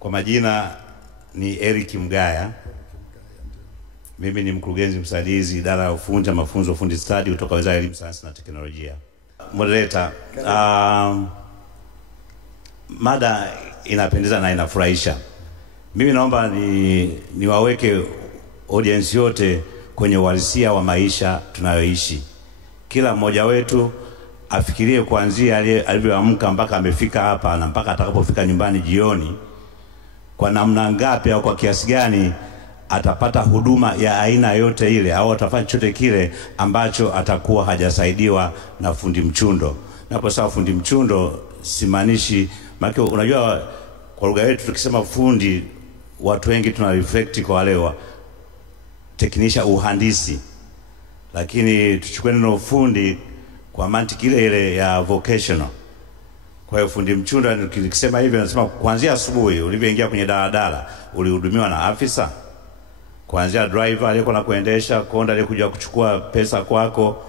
Kwa majina ni Eric Mgaya. Mimi ni mkurugenzi msaidizi idara ya ufundi na mafunzo ufundi stadi kutoka Wizara ya Elimu, Sayansi na Teknolojia. Moderator, mada inapendeza na inafurahisha. Mimi naomba niwaweke audience yote kwenye uhalisia wa maisha tunayoishi. Kila mmoja wetu afikirie kuanzia alivyoamka mpaka amefika hapa na mpaka atakapofika nyumbani jioni, kwa namna ngapi au kwa kiasi gani atapata huduma ya aina yote ile au atafanya chochote kile ambacho atakuwa hajasaidiwa na fundi mchundo. Naposema fundi mchundo simaanishi, maana unajua kwa lugha yetu tukisema fundi watu wengi tuna reflect kwa wale wa technician uhandisi, lakini tuchukue neno fundi kwa mantiki ile ya vocational. Kwa hiyo fundi mchundo nikisema hivi nasema kuanzia asubuhi ulivyoingia kwenye daladala ulihudumiwa na afisa, kuanzia driver aliyekuwa na kuendesha, konda aliyekuja kuchukua pesa kwako,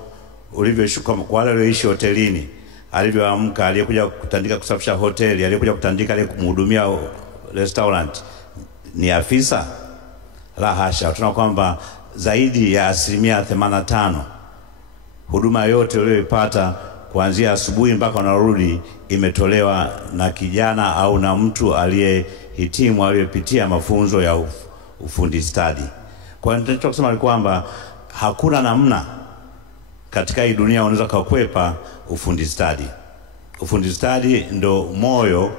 ulivyoshuka kwa wale walioishi hotelini, alivyoamka aliyekuja kutandika kusafisha hoteli, aliyekuja kutandika aliyekumhudumia restaurant ni afisa? La hasha. Tunaona kwamba zaidi ya 85% huduma yote uliyopata kuanzia asubuhi mpaka unarudi imetolewa na kijana au na mtu aliyehitimu aliyepitia mafunzo ya ufundi stadi. Kwa hiyo nataka kusema ni kwamba hakuna namna katika hii dunia unaweza kukwepa ufundi stadi. Ufundi stadi ndo moyo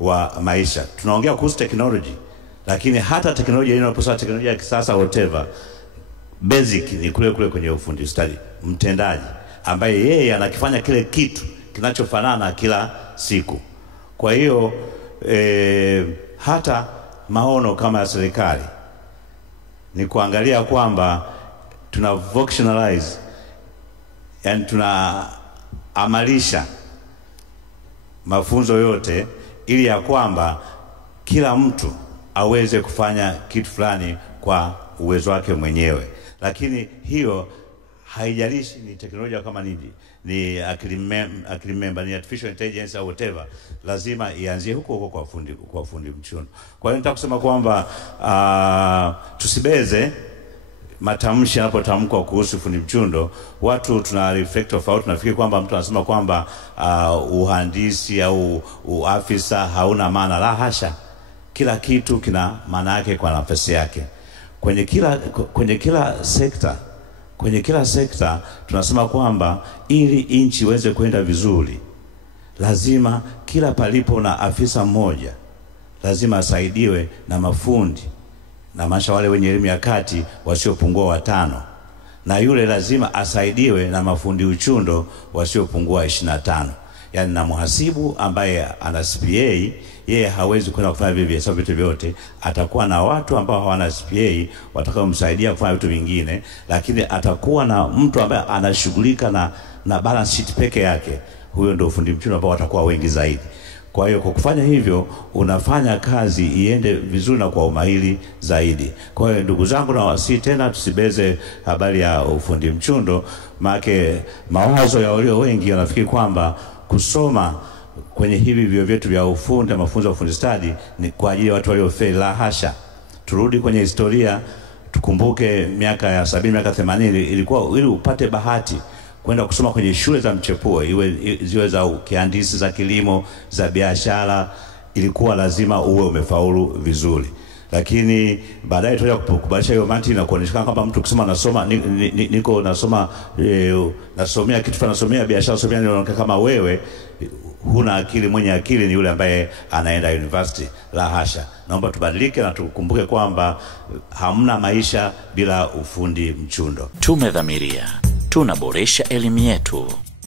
wa maisha. Tunaongea kuhusu technology, lakini hata teknolojia inaposema teknolojia ya kisasa whatever, basic ni kule kwenye ufundi stadi. Mtendaji ambaye yeye anakifanya kile kitu kinachofanana kila siku. Kwa hiyo hata maono kama ya serikali ni kuangalia kwamba tuna vocationalize, yani tunaamalisha mafunzo yote ili ya kwamba kila mtu aweze kufanya kitu fulani kwa uwezo wake mwenyewe. Lakini hiyo haijalishi ni teknolojia kama ni akili memba, ni artificial intelligence au whatever, lazima ianzie huko kwa fundi mchundo. Kwa hiyo nataka kusema kwamba tusibeze matamshi yanapotamkwa kuhusu fundi mchundo. Watu tuna reflect tofauti, tunafikiri kwamba mtu anasema kwamba uhandisi au uafisa hauna maana. La hasha. Kila kitu kina maana yake kwa nafasi yake. Kwenye kila sekta tunasema kwamba ili nchi iweze kwenda vizuri, lazima kila palipo na afisa mmoja lazima asaidiwe na mafundi, na masha wale wenye elimu ya kati wasiopungua 5, na yule lazima asaidiwe na mafundi uchundo wasiopungua 25. Yani na muhasibu ambaye ana CPA, yeye hawezi kwenda kufanya vitu vyote, atakuwa na watu ambao hawana CPA watakaomsaidia kufanya vitu vingine, lakini atakuwa na mtu ambaye anashughulika na balance sheet peke yake. Huyo ndio fundi mchundo ambao watakuwa wengi zaidi. Kwa hiyo kwa kufanya hivyo unafanya kazi iende vizuri na kwa umahiri zaidi. Kwa hiyo ndugu zangu, na wasi tena tusibeze habari ya ufundi mchundo, maana mawazo ya walio wengi wanafikiri kwamba kusoma kwenye hivi vyuo vyetu vya ufundi na mafunzo ya ufundi stadi ni kwa ajili ya watu waliofeli. La hasha. Turudi kwenye historia, tukumbuke miaka ya 70, miaka 80 ilikuwa ili upate bahati kwenda kusoma kwenye shule za mchepuo, ziwe za kihandisi, za kilimo, za biashara, ilikuwa lazima uwe umefaulu vizuri. Lakini baadaye tulia kubadilisha hiyo mantiki na kuonyesha kwamba mtu kusema nasomea kitu fulani, nasomea biashara, nasomea ni kama wewe huna akili. Mwenye akili ni yule ambaye anaenda university. La hasha. Naomba tubadilike na tukumbuke kwamba hamna maisha bila ufundi mchundo. Tumedhamiria tunaboresha elimu yetu.